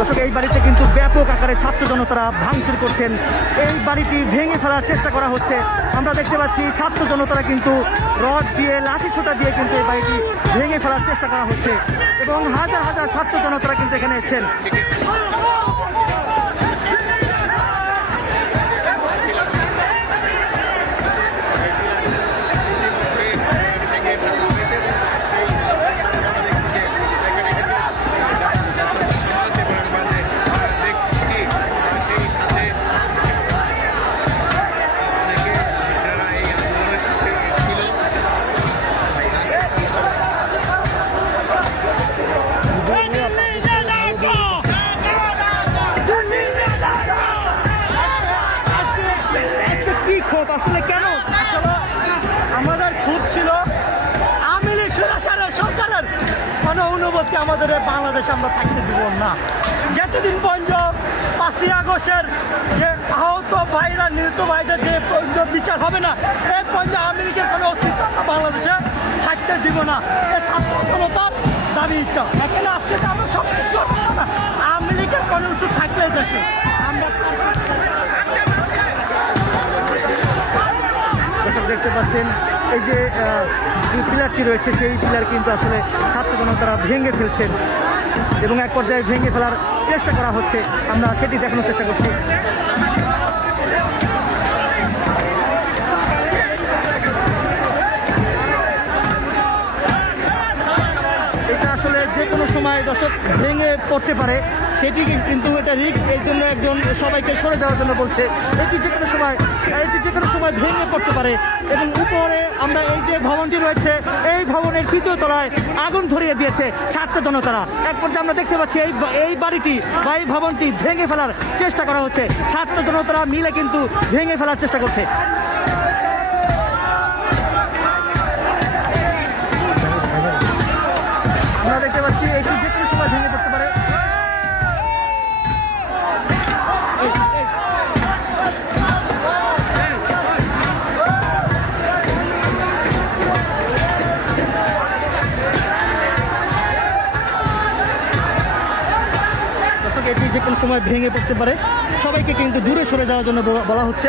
দর্শক, এই বাড়িতে কিন্তু ব্যাপক আকারে ছাত্র জনতারা ভাঙচুর করছেন। এই বাড়িটি ভেঙে ফেলার চেষ্টা করা হচ্ছে। আমরা দেখতে পাচ্ছি ছাত্র জনতারা কিন্তু রড দিয়ে, লাঠি সোঁটা দিয়ে কিন্তু এই বাড়িটি ভেঙে ফেলার চেষ্টা করা হচ্ছে এবং হাজার হাজার ছাত্র জনতারা কিন্তু এখানে এসেছেন। আসলে কেন আমাদের খুব ছিল আওয়ামী লীগ সরকারের কোনো অনুভূতি আমাদের বাংলাদেশে আমরা থাকতে দিব না। যতদিন পর্যন্ত 5ই আগস্টের যে আহত ভাইরা, নিহত ভাইদের যে বিচার হবে না, এই পর্যন্ত আওয়ামী লীগের কোনো অস্তিত্ব আমরা বাংলাদেশে থাকতে দিব না। এই ছাত্র জনতার দাবিটা এখানে আজকে আমরা সব কিছু করবো না। আওয়ামী লীগের কোনো কিছু থাকলে দেশে আমরা দেখতে পাচ্ছেন এই যে পিলারটি রয়েছে, সেই পিলার কিন্তু আসলে ছাত্র জনতারা ভেঙে ফেলছেন এবং এক পর্যায়ে ভেঙে ফেলার চেষ্টা করা হচ্ছে। আমরা সেটি দেখানোর চেষ্টা করছি। এটা আসলে যে কোনো সময় দর্শক ভেঙে পড়তে পারে, সেটি কিন্তু এটা রিস্ক। এই জন্য একজন সবাইকে সরে যাওয়ার জন্য বলছে। এটি যে কোনো সময় ভেঙে পড়তে পারে এবং উপরে আমরা এই যে ভবনটি রয়েছে, এই ভবনের 3য় তলায় আগুন ধরিয়ে দিয়েছে ছাত্র জনতারা। এক পর্যায়ে আমরা দেখতে পাচ্ছি এই বাড়িটি বা এই ভবনটি ভেঙে ফেলার চেষ্টা করা হচ্ছে। ছাত্র জনতারা মিলে কিন্তু ভেঙে ফেলার চেষ্টা করছে। আমরা দেখতে পাচ্ছি এটি যে কোনো সময় ভেঙে পড়তে পারে। এটি যে কোনো সময় ভেঙে পড়তে পারে। সবাইকে কিন্তু দূরে সরে যাওয়ার জন্য বলা হচ্ছে।